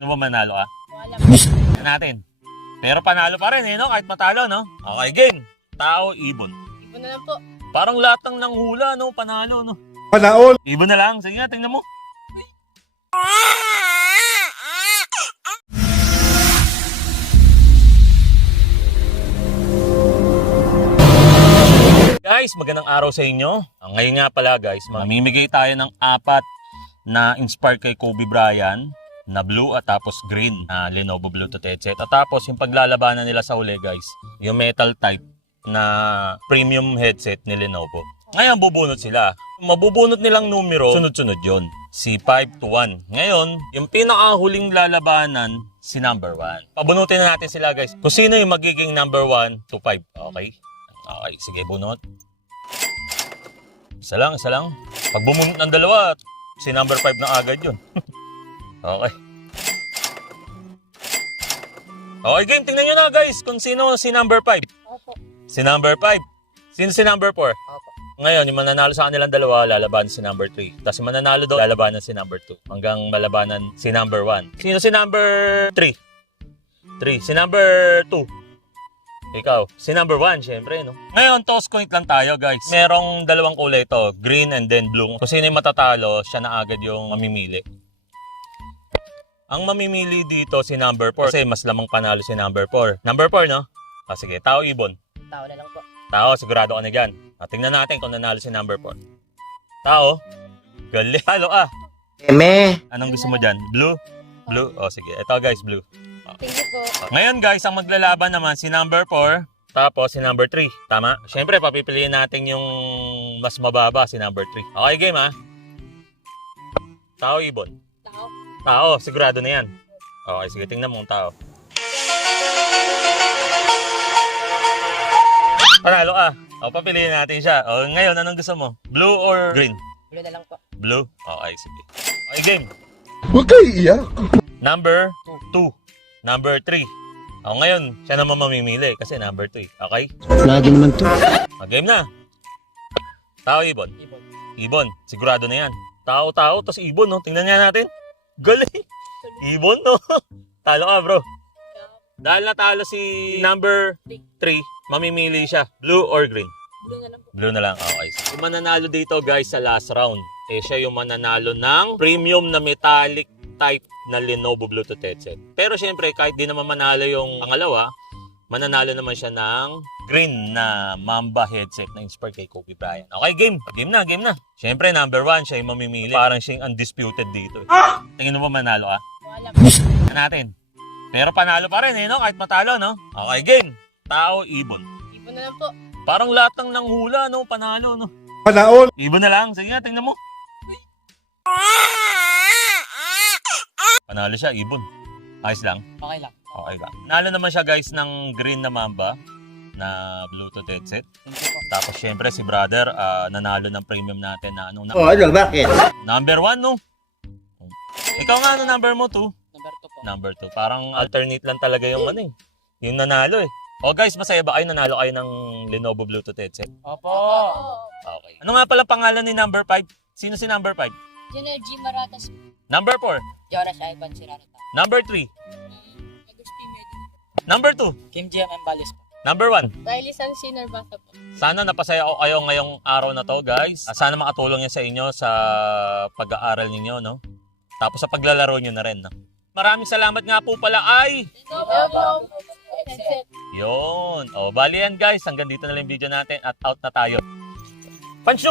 Ano ba manalo ka? Wala. Yan natin. Pero panalo pa rin no? Kahit matalo, no? Okay, game. Tao, ibon. Ibon na lang po. Parang lahat ng nanghula, no? Panalo, no? Panaol! Ibon na lang. Sige nga, tingnan mo. Guys, magandang araw sa inyo. Ngayon nga pala guys, mamimigay tayo ng 4 na inspired kay Kobe Bryant na blue at tapos green na Lenovo Bluetooth headset. At tapos yung paglalabanan nila sa huli guys, yung metal type na premium headset ni Lenovo. Ngayon bubunot sila. Mabubunot nilang numero, sunod-sunod yon. C5 to 1. Ngayon, yung pinakahuling lalabanan, si number 1. Pabunutin na natin sila guys. Kung sino yung magiging number 1 to 5. Okay? Okay, sige, bunot. Isa lang. Pag bumunot ng dalawa, si number 5 na agad yun. Okay. Okay, game. Tingnan nyo na guys kung sino si number 5. Opo. Si number 5. Sino si number 4? Opo. Ngayon, yung mananalo sa kanilang dalawa, lalabanan si number 3. Tapos yung mananalo daw, lalabanan si number 2. Hanggang malabanan si number 1. Sino si number 3? 3. Si number 2? Ikaw. Si number 1, syempre, no? Ngayon, toss coin lang tayo, guys. Merong dalawang kulay to, green and then blue. Kung sino yung matatalo, siya na agad yung mamimili. Ang mamimili dito si number 4 kasi mas lamang panalo si number 4. Number 4, no? Sige, tao, ibon. Tao na lang po. Tao, sigurado ka na dyan. Tingnan natin kung nanalo si number 4. Tao, galing. Halo Eme! Anong gusto mo dyan? Blue? Blue? O sige, ito guys, blue. Thank you po. Ngayon guys, ang maglalaban naman si number 4, tapos si number 3. Tama? Siyempre, papipiliin natin yung mas mababa, si number 3. Okay, game ha? Tao, ibon. Tao. Tao, sigurado na yan. Okay, sige, tingnan mo ang tao. Panalo ka. O, papiliin natin siya. O, ngayon, anong gusto mo? Blue or green? Blue na lang po. Blue? Okay, sige. Okay, game. Huwag kayo iiyak! Number 2. Number 3. O, ngayon, siya naman mamimili kasi number 3. Okay? Lagi naman to. Game na. Tao, ibon. Ibon. Ibon. Sigurado na yan. Tao, tapos ibon, no? Tingnan nga natin. Galing. Ibon, no? Talo ka, bro. Dahil natalo si number 3, mamimili siya. Blue or green? Blue na lang po. Blue na lang. Okay. Yung mananalo dito guys sa last round, siya yung mananalo ng premium na metallic type na Lenovo Bluetooth headset. Pero syempre, kahit di naman manalo yung pangalawa, mananalo naman siya ng green na Mamba headset na inspired kay Kobe Bryant. Okay, game. Game na. Syempre, number 1, siya yung mamimili. Parang siya yung undisputed dito. Tingin mo ba manalo ka? Wala. Tingnan natin. Pero panalo pa rin no? Kahit matalo, no? Okay, game. Tao, ibon. Ibon na lang po. Parang lahat ng nanghula, no? Panalo, no? Panaol! Ibon na lang. Sige nga, tingnan mo. Panalo siya, ibon. Ayos lang. Okay lang. Okay lang. Nalo naman siya guys ng green na Mamba na Bluetooth headset. Thank you po. Tapos syempre si brother nanalo ng premium natin na anong ano, bakit? number 1, no? Ikaw nga, ano number mo? 2? Number 2 po. Number 2. Parang alternate lang talaga yung ano eh. Yung nanalo eh. O guys, masaya ba kayo? Nanalo kayo ng Lenovo Bluetooth headset? Opo. Okay. Ano nga pala pangalan ni number 5? Sino si number 5? General G. Maratas. Number 4? Jonas Ivan Sirarata. Number 3? Agustin Medina. Number 2? Kim G. M. Embales po. Number 1? Riley San Sinner Basa po. Sana napasaya ako kayo ngayong araw na to guys. Sana makatulong yan sa inyo sa pag-aaral ninyo, no? Tapos sa paglalaro nyo na rin, no? Maraming salamat nga po pala ay... Lenovo headset. Yun. O, bali yan guys. Hanggang dito na lang yung video natin at out na tayo. Punch!